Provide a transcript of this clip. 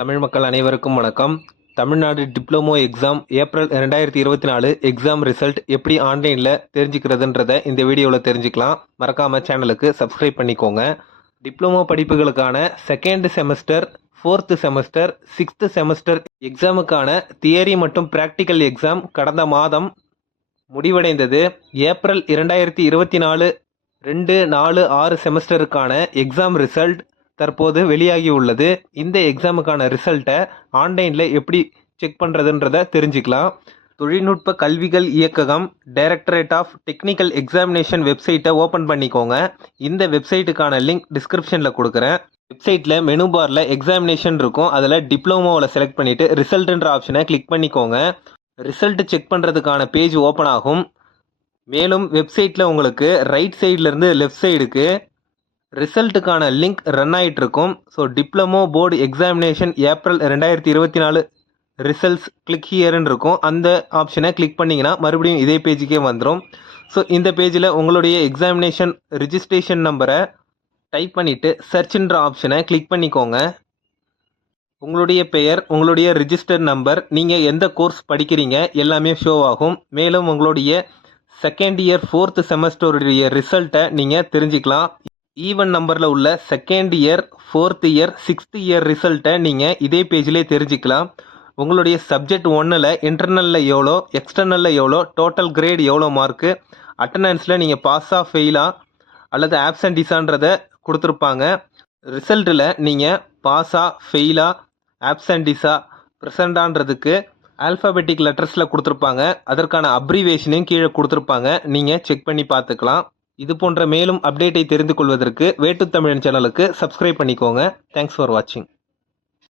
தமிழ் மக்கள் அனைவருக்கும் வணக்கம். தமிழ்நாடு டிப்ளமோ எக்ஸாம் ஏப்ரல் ரெண்டாயிரத்தி இருபத்தி நாலு எக்ஸாம் ரிசல்ட் எப்படி ஆன்லைனில் தெரிஞ்சுக்கிறதுன்றத இந்த வீடியோவில் தெரிஞ்சுக்கலாம். மறக்காமல் சேனலுக்கு சப்ஸ்கிரைப் பண்ணிக்கோங்க. டிப்ளமோ படிப்புகளுக்கான second semester fourth semester sixth semester எக்ஸாமுக்கான theory மற்றும் ப்ராக்டிக்கல் எக்ஸாம் கடந்த மாதம் முடிவடைந்தது. ஏப்ரல் இரண்டாயிரத்தி இருபத்தி நாலு ரெண்டு நாலு ஆறு செமஸ்டருக்கான எக்ஸாம் ரிசல்ட் தற்போது வெளியாகி உள்ளது. இந்த எக்ஸாமுக்கான ரிசல்ட்டை ஆன்லைனில் எப்படி செக் பண்ணுறதுன்றத தெரிஞ்சுக்கலாம். தொழில்நுட்ப கல்விகள் இயக்ககம் டைரக்டரேட் ஆஃப் டெக்னிக்கல் எக்ஸாமினேஷன் வெப்சைட்டை ஓப்பன் பண்ணிக்கோங்க. இந்த வெப்சைட்டுக்கான லிங்க் டிஸ்கிரிப்ஷனில் கொடுக்குறேன். வெப்சைட்டில் மெனு பாரில் எக்ஸாமினேஷன் இருக்கும். அதில் டிப்ளமோவில் செலக்ட் பண்ணிவிட்டு ரிசல்ட்டுன்ற ஆப்ஷனை கிளிக் பண்ணிக்கோங்க. ரிசல்ட் செக் பண்ணுறதுக்கான பேஜ் ஓப்பன் ஆகும். மேலும் வெப்சைட்டில் உங்களுக்கு ரைட் சைட்லேருந்து லெஃப்ட் சைடுக்கு ரிசல்ட்டுக்கான லிங்க் ரன் ஆகிட்டு இருக்கும் so diploma board examination April ரெண்டாயிரத்தி இருபத்தி நாலு ரிசல்ட்ஸ் கிளிக் ஹியர்னு இருக்கும் அந்த ஆப்ஷனை கிளிக் பண்ணிங்கன்னா மறுபடியும் இதே பேஜுக்கே வந்துடும் ஸோ இந்த பேஜில் உங்களுடைய எக்ஸாமினேஷன் ரிஜிஸ்ட்ரேஷன் நம்பரை டைப் பண்ணிவிட்டு சர்ச்ன்ற ஆப்ஷனை கிளிக் பண்ணிக்கோங்க. உங்களுடைய பெயர் உங்களுடைய ரிஜிஸ்டர் நம்பர் நீங்கள் எந்த கோர்ஸ் படிக்கிறீங்க எல்லாமே ஷோ ஆகும். மேலும் உங்களுடைய செகண்ட் இயர் ஃபோர்த்து செமஸ்டருடைய ரிசல்ட்டை நீங்கள் தெரிஞ்சுக்கலாம். ஈவன் நம்பரில் உள்ள second year fourth year sixth year ரிசல்ட்டை நீங்கள் இதே பேஜ்லேயே தெரிஞ்சுக்கலாம். உங்களுடைய சப்ஜெக்ட் ஒன்றில் இன்டர்னலில் எவ்வளோ எக்ஸ்டர்னலில் எவ்வளோ டோட்டல் கிரேட் எவ்வளோ மார்க்கு அட்டண்டன்ஸில் நீங்கள் பாஸாக ஃபெயிலாக அல்லது ஆப்சன்டிஸான்றதை கொடுத்துருப்பாங்க. ரிசல்ட்டில் நீங்கள் பாஸா ஃபெயிலா ஆப்சன்டிஸா ப்ரெசண்டான்றதுக்கு ஆல்ஃபாபெட்டிக் லெட்டர்ஸில் கொடுத்துருப்பாங்க. அதற்கான அப்ரிவேஷனையும் கீழே கொடுத்துருப்பாங்க. நீங்கள் செக் பண்ணி பார்த்துக்கலாம். இது போன்ற மேலும் அப்டேட்டை தெரிந்து கொள்வதற்கு வேட்டு தமிழன் சேனலுக்கு சப்ஸ்கிரைப் பண்ணிக்கோங்க. தேங்க்ஸ் ஃபார் வாட்சிங்